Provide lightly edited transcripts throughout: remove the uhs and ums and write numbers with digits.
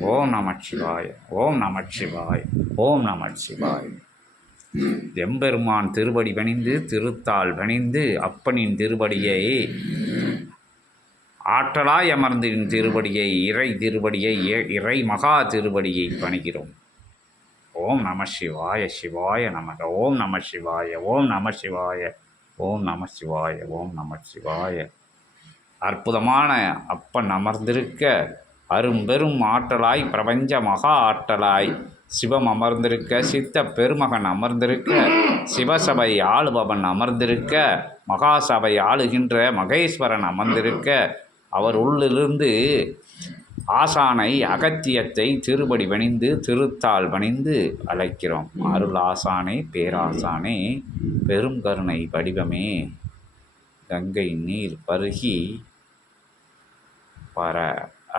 ஓம் நமச்சிவாய. ஓம் நமச்சிவாய. ஓம் நமச்சிவாய. எம்பெருமான் திருவடி பணிந்து திருத்தாள் பணிந்து அப்பனின் திருவடியை ஆற்றலாய் அமர்ந்தின் திருவடியை இறை திருவடியை இறை மகா திருவடியை பணிகிறோம். ஓம் நம சிவாய. சிவாய நமக. ஓம் நம சிவாய. ஓம் நம சிவாய. ஓம் நம சிவாய. ஓம் நம சிவாய. அற்புதமான அப்பன் அமர்ந்திருக்க அரும்பெரும் ஆற்றலாய் பிரபஞ்ச மகா ஆற்றலாய் சிவம் அமர்ந்திருக்க சித்த பெருமகன் அமர்ந்திருக்க சிவசபை ஆளுபவன் அமர்ந்திருக்க மகாசபை ஆளுகின்ற மகேஸ்வரன் அமர்ந்திருக்க அவர் உள்ளிருந்து ஆசானை அகத்தியத்தை திருப்படி பணிந்து திருத்தாள் பணிந்து அழைக்கிறோம். அருள் ஆசானே பேராசானே பெரும் கருணை வடிவமே கங்கை நீர் பருகி பர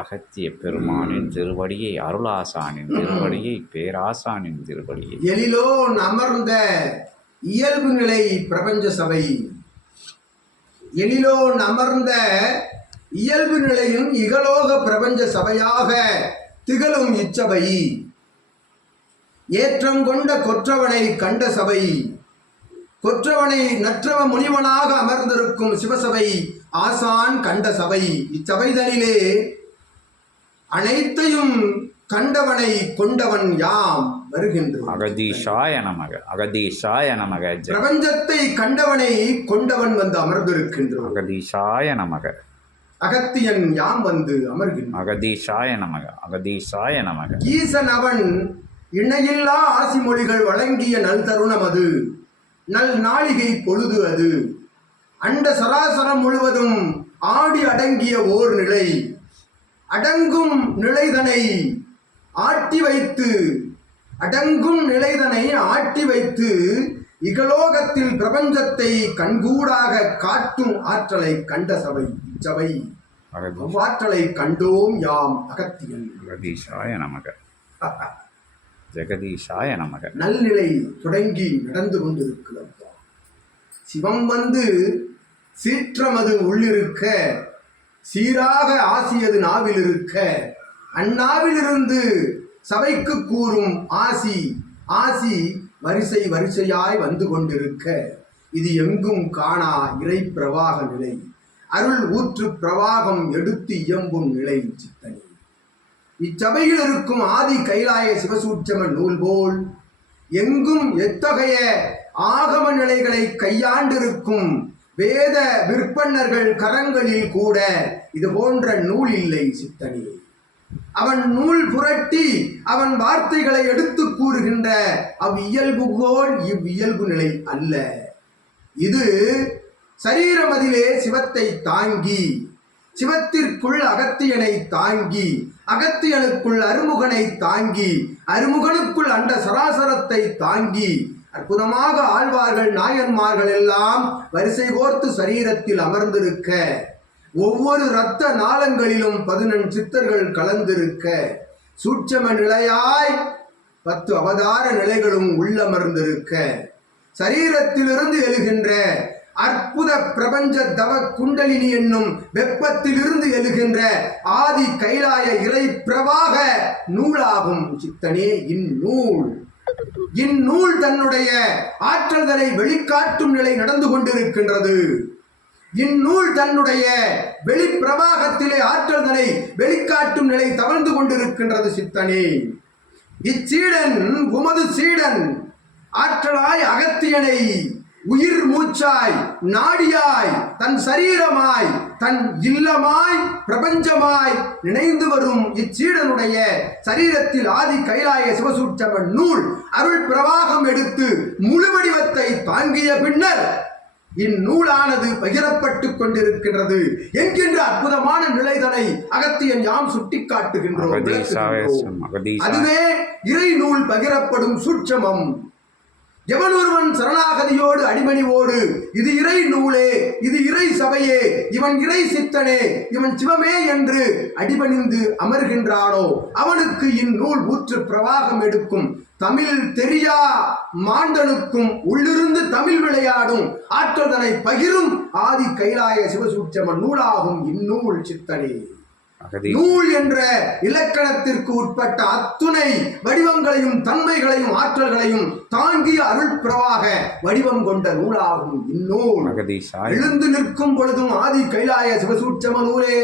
அகத்திய பெருமானின் திருவடியை அருளாசானின் திருவடியை பேராசானின் திருவடியை எழிலோன் அமர்ந்த இயல்பு நிலை பிரபஞ்ச சபை எழிலோன் அமர்ந்த இயல்பு நிலையும் இகலோக பிரபஞ்ச சபையாக திகழும் இச்சபை ஏற்றம் கொண்ட கொற்றவனை கண்ட சபை கொற்றவனை நற்றவ முனிவனாக அமர்ந்திருக்கும் சிவசபை ஆசான் கண்ட சபை இச்சபைதனிலே அனைத்தையும் கண்டவனை கொண்டவன் யாம் வருகின்றோம். அகதீஷாய நமக. அகதீஷாய நமக. பிரபஞ்சத்தை கண்டவனை கொண்டவன் வந்து அமர்ந்திருக்கின்றோம். அகதீஷாய நமக. அகத்தியன் யாம் வந்து அமர்கின்றோம். அகதீஷாய நமக. அகதீஷாய நமக. ஈசன் அவன் இணையில்லா ஆசி மொழிகள் வழங்கிய நல் தருணம் அது, நல் நாளிகை பொழுது அது, அண்ட சராசரம் முழுவதும் ஆடி அடங்கிய ஓர் நிலை, அடங்கும் நிலைதனை ஆட்டி வைத்து அடங்கும் நிலைதனை ஆட்டி வைத்து இகலோகத்தில் பிரபஞ்சத்தை கண்கூடாக காட்டும் ஆற்றலை கண்ட சபை இச்சபை. அவ்வாற்றலை கண்டோம் யாம் அகத்தியன். ஜெகதீஷாய நமக. ஜெகதீஷாய நமக. நல்நிலை தொடங்கி நடந்து கொண்டிருக்கிறோம். சிவம் வந்து சீற்றமது உள்ளிருக்க சீராக ஆசியது நாவில் இருக்க அந்நாவிலிருந்து சபைக்கு கூறும் ஆசி ஆசி வரிசை வரிசையாய் வந்து கொண்டிருக்க இது எங்கும் காணா இறை பிரவாக நிலை, அருள் ஊற்று பிரவாகம் எடுத்து இயம்பும் நிலை சித்தனி. இச்சபையில் இருக்கும் ஆதி கைலாய சிவசூட்சம நூல் போல் எங்கும் எத்தகைய ஆகம நிலைகளை கையாண்டிருக்கும் வேத விற்பன்னர்கள் கரங்களில் கூட இது போன்ற நூல் இல்லை சித்தனி. அவன் நூல் புரட்டி அவன் வார்த்தைகளை எடுத்து கூறுகின்ற அவ்வியல்பு போல் இவ்வியல்பு நிலை அல்ல. இது சரீரமதிலே சிவத்தை தாங்கி சிவத்திற்குள் அகத்தியனை தாங்கி அகத்தியனுக்குள் அருமுகனை தாங்கி அருமுகனுக்குள் அண்ட சராசரத்தை தாங்கி அற்புதமாக ஆழ்வார்கள் நாயன்மார்கள் எல்லாம் வரிசை கோர்த்து சரீரத்தில் அமர்ந்திருக்க ஒவ்வொரு இரத்த நாளங்களிலும் 11 சித்தர்கள் கலந்திருக்க சூட்சம நிலையாய் 10 அவதார நிலைகளும் உள்ளமர்ந்திருக்க சரீரத்திலிருந்து எழுகின்ற அற்புத பிரபஞ்ச தவ குண்டலினி என்னும் வெப்பத்திலிருந்து எழுகின்ற ஆதி கைலாய இறை பிரவாக நூலாகும் சித்தனே இந்நூல். இந்நூல் தன்னுடைய ஆற்றல்களை வெளிக்காட்டும் நிலை நடந்து கொண்டிருக்கின்றது. இந்நூல் தன்னுடைய வெளிப்பிரவாகத்திலே ஆற்றல்களை வெளிக்காட்டும் நிலை தவழ்ந்து கொண்டிருக்கின்றது சித்தனே. இச்சீடன் உமது சீடன் ஆற்றலாய் அகத்தியனை உயிர் மூச்சாய் நாடியாய் தன் சரீரமாய் தன் இல்லமாய் பிரபஞ்சமாய் நினைந்து வரும் இச்சீடனுடைய சரீரத்தில் ஆதி கைலாய சிவசூட்சம நூல் அருள் பிரவாகம் எடுத்து முழு வடிவத்தை தாங்கிய பின்னர் இந்நூலானது பகிரப்பட்டு கொண்டிருக்கின்றது என்கின்ற அற்புதமான நிலைதனை அகத்தியன் யாம் சுட்டிக்காட்டுகின்றோம். அதுவே இறை நூல் பகிரப்படும் சூட்சமம். எவன் ஒருவன் சரணாகதியோடு அடிமணிவோடு இது இறை நூலே இது இறை சபையே இவன் இறை சித்தனே இவன் சிவமே என்று அடிபணிந்து அமர்கின்றானோ அவனுக்கு இந்நூல் ஊற்று பிரவாகம் எடுக்கும். தமிழ் தெரியா மாந்தனுக்கும் உள்ளிருந்து தமிழ் விளையாடும் ஆற்றதனை பகிரும் ஆதி கைலாய சிவசூட்சம நூலாகும் இந்நூல் சித்தனே. அகதீஷ நூல் என்ற இலக்கணத்திற்கு உட்பட்ட அத்துணை வடிவங்களையும் தன்மைகளையும் ஆற்றல்களையும் தாங்கிய அருள் பிரவாக வடிவம் கொண்ட நூலாகும் இந்நூல். அகதீஷாய எழுந்து நிற்கும் பொழுதும் ஆதி கைலாய சிவசூட்சம நூலே,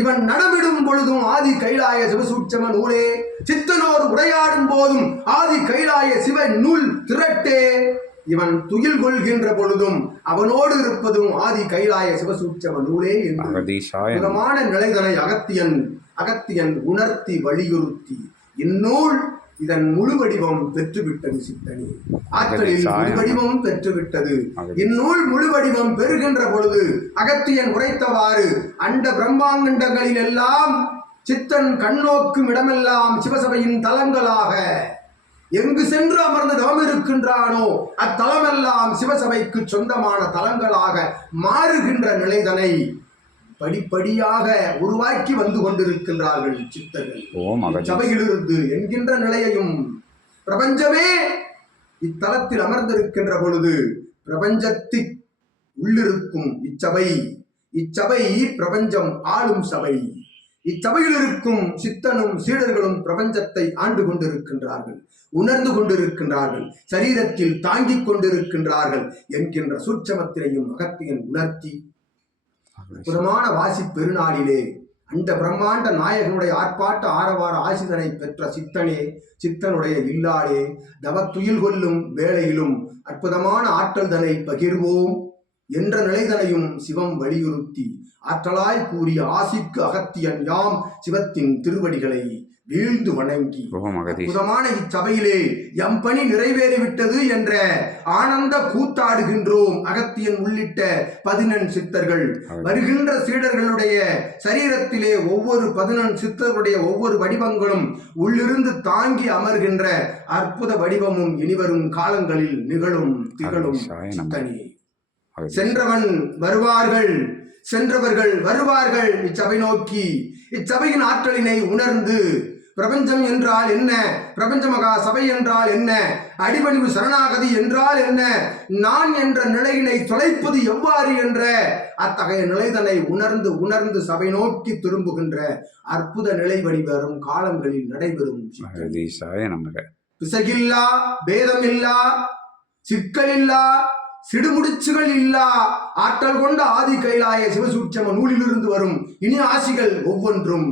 இவன் நடமிடும் பொழுதும் ஆதி கைலாய சிவசூட்சம நூலே, சித்தனோர் உரையாடும் போதும் ஆதி கைலாய சிவ நூல் திரட்டே, இவன் துயில் கொள்கின்ற பொழுதும் அவனோடு இருப்பதும் ஆதி கைலாய சிவசூட்சம நூலே என்று அகதீஷாய புறமான நிலைதனை அகத்தியன் உணர்த்தி வலியுறுத்தி இந்நூல் இதன் முழு வடிவம் பெற்றுவிட்டது. சித்தனி ஆற்றலில் முழு வடிவம் பெற்றுவிட்டது. இந்நூல் முழு வடிவம் பெறுகின்ற பொழுது அகத்தியன் உரைத்தவாறு அண்ட பிரம்மாண்டங்களில் எல்லாம் சித்தன் கண்ணோக்கும் இடமெல்லாம் சிவசபையின் தலங்களாக எங்கு சென்று அமர்ந்து தவம் இருக்கின்றானோ அத்தலமெல்லாம் சிவசபைக்கு சொந்தமான தலங்களாக மாறுகின்ற நிலைதனை படிப்படியாக உருவாக்கி வந்து கொண்டிருக்கின்றார்கள் சித்தர்கள். சபையிலிருந்து என்கின்ற நிலையையும் பிரபஞ்சமே இத்தலத்தில் அமர்ந்திருக்கின்ற பொழுது பிரபஞ்சத்தில் உள்ளிருக்கும் இச்சபை பிரபஞ்சம் ஆளும் சபை. இச்சபையில் இருக்கும் சித்தனும் சீடர்களும் பிரபஞ்சத்தை ஆண்டு கொண்டிருக்கின்றார்கள், உணர்ந்து கொண்டிருக்கின்றார்கள், சரீரத்தில் தாங்கிக் கொண்டிருக்கின்றார்கள் என்கின்ற சூட்சமத்தினையும் அகத்தியன் உணர்த்தி புறமான வாசி பெருநாளிலே அந்த பிரம்மாண்ட நாயகனுடைய ஆர்ப்பாட்ட ஆரவார ஆசிதனை பெற்ற சித்தனே, சித்தனுடைய இல்லாளே, தவத்துயில் கொள்ளும் வேளையிலும் அற்புதமான ஆற்றல் தனை பகிர்வோம் என்ற நிலைதனையும் சிவம் வலியுறுத்தி ஆற்றலாய் கூறிய ஆசிக்கு அகத்தியன் யாம் சிவத்தின் திருவடிகளை வீழ்ந்து வணங்கி அற்புதமான இச்சபையிலே எம் பணி நிறைவேறிவிட்டது என்ற ஆனந்த கூத்தாடுகின்றோம். அகத்தியன் உள்ளிட்ட 14 சித்தர்கள் வருகின்ற சீடர்களுடைய சரீரத்திலே ஒவ்வொரு 14 சித்தர்களுடைய ஒவ்வொரு வடிவங்களும் உள்ளிருந்து தாங்கி அமர்கின்ற அற்புத வடிவமும் இனிவரும் காலங்களில் நிகழும் திகழும். சித்தனே சென்றவர்கள் வருவார்கள் இச்சபை நோக்கி. இச்சபையின் ஆற்றலினை உணர்ந்து பிரபஞ்சம் என்றால் என்ன, பிரபஞ்ச மகா சபை என்றால் என்ன, அடிபணிவு சரணாகதி என்றால் என்ன, நான் என்ற நிலையினை தொலைப்பது எவ்வாறு என்ற அத்தகைய நிலைதனை உணர்ந்து சபை நோக்கி திரும்புகின்ற அற்புத நிலை வழிவரும் காலங்களில் நடைபெறும். பிசகில்லா, பேதமில்லா, சிக்கலில்லா, சிடுமுடிச்சுகள் இல்லா ஆற்றல் கொண்ட ஆதி கைலாய சிவசூட்சம நூலிலிருந்து வரும் இனி ஆசிகள் ஒவ்வொன்றும்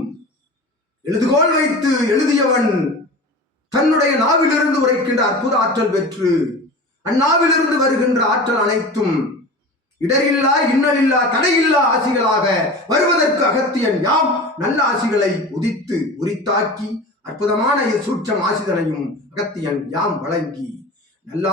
எழுதுகோள் வைத்து எழுதியவன் தன்னுடைய நாவிலிருந்து உரைக்கின்ற அற்புத ஆற்றல் பெற்று அந்நாவிலிருந்து வருகின்ற ஆற்றல் அனைத்தும் இடரில்லா, இன்னலில்லா, தடையில்லா ஆசிகளாக வருவதற்கு அகத்தியன் யாம் நல்ல ஆசிகளை உதித்து உரித்தாக்கி அற்புதமான சூட்சம் ஆசிதனையும் அகத்தியன் யாம் வழங்கி நல்ல